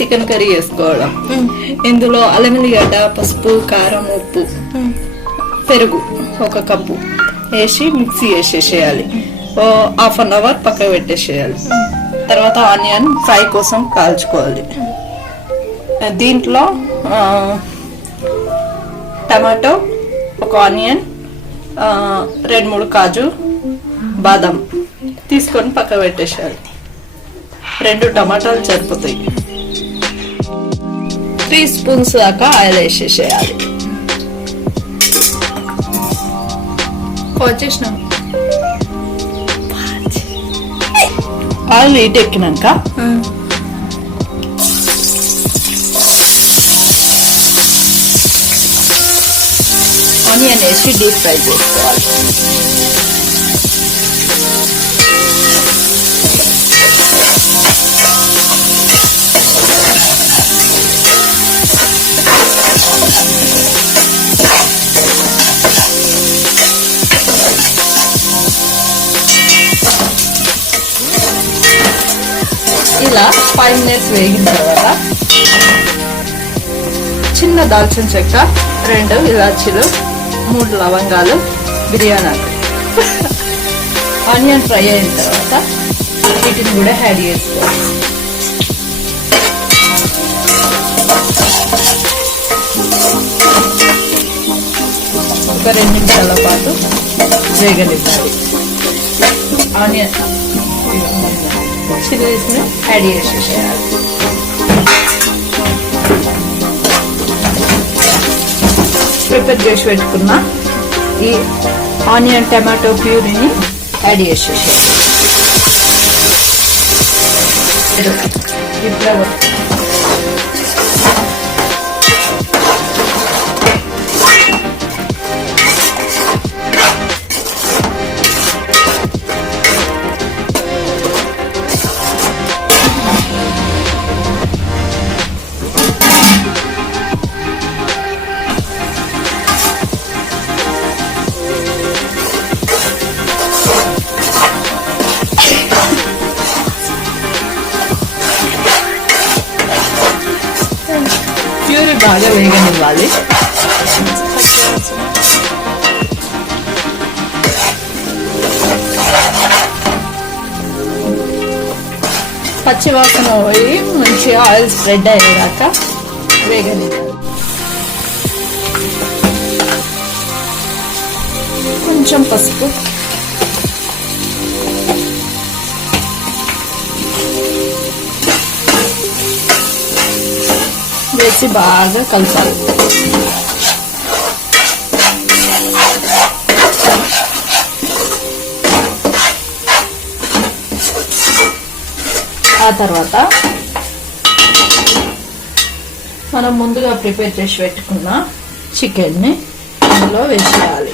Chicken curry వేసుకోవడం. ఇందులో అల్లం ఎల్లిగడ్డ, పసుపు, కారం, ఉప్పు, పెరుగు 1 కప్పు వేసి మిక్సీ వేసేసేయాలి. 1/2 అవర్ పక్కకు పెట్టేసేయాలి. తర్వాత ఆనియన్ ఫ్రై కోసం కాల్చుకోవాలి. దీంట్లో టమాటో, 1 ఆనియన్, 2-3 కాజు, బాదం తీసుకొని పక్కకు పెట్టేసేయాలి. 2 టమాటాలు సరిపోతాయి. 3 స్పూన్స్ దాకా ఆయిల్ వేసేసేయాలి. వచ్చేసినాం. ఆయిల్ హీట్ ఎక్కినాక ఆనియన్ వేసి డీప్ ఫ్రై చేసుకోవాలి. ఇలా 5 మినిట్స్ వేగిన తర్వాత చిన్న దాల్చిన చెక్క, 2 ఇలాచీలు, 3 లవంగాలు, బిర్యానీ ఆనియన్ ఫ్రై అయిన తర్వాత వీటిని కూడా యాడ్ చేసుకోవాలి. ఒక 2 నిమిషాల పాటు వేగనివ్వాలి. ఆనియన్ చిల్లీస్ని యాడ్ చేసేయాలి. ప్రిపేర్ చేసి పెట్టుకున్న ఈ ఆనియన్ టమాటో ప్యూరీని యాడ్ చేసేసేయాలి. ఇప్పుడు ప్యూరీ బాగా వేగనివ్వాలి. పచ్చి వాసన పోయి మంచిగా ఆయిల్ స్ప్రెడ్ అయ్యేదాకా వేగనివ్వాలి. కొంచెం పసుపు, వేసి బాగా కలపాలి. ఆ తర్వాత మనం ముందుగా ప్రిపేర్ చేసి పెట్టుకున్న చికెన్ని అందులో వేసేయాలి.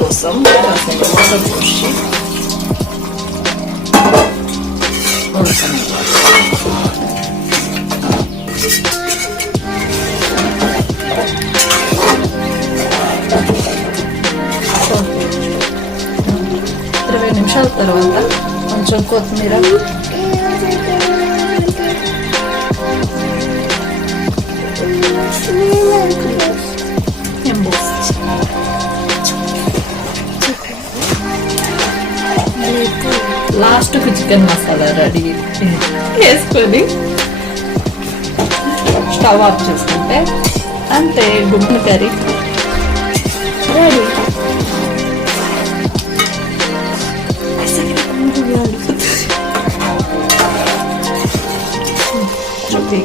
కోసం వాటర్ పోసి నిమిషాల తర్వాత కొంచెం కొత్తిమీర, లాస్ట్ కు చికెన్ మసాలా రెడీ వేసుకొని స్టవ్ ఆఫ్ చేసుకుంటే అంతే, గుడ్డు కర్రీ రెడీ. చూపి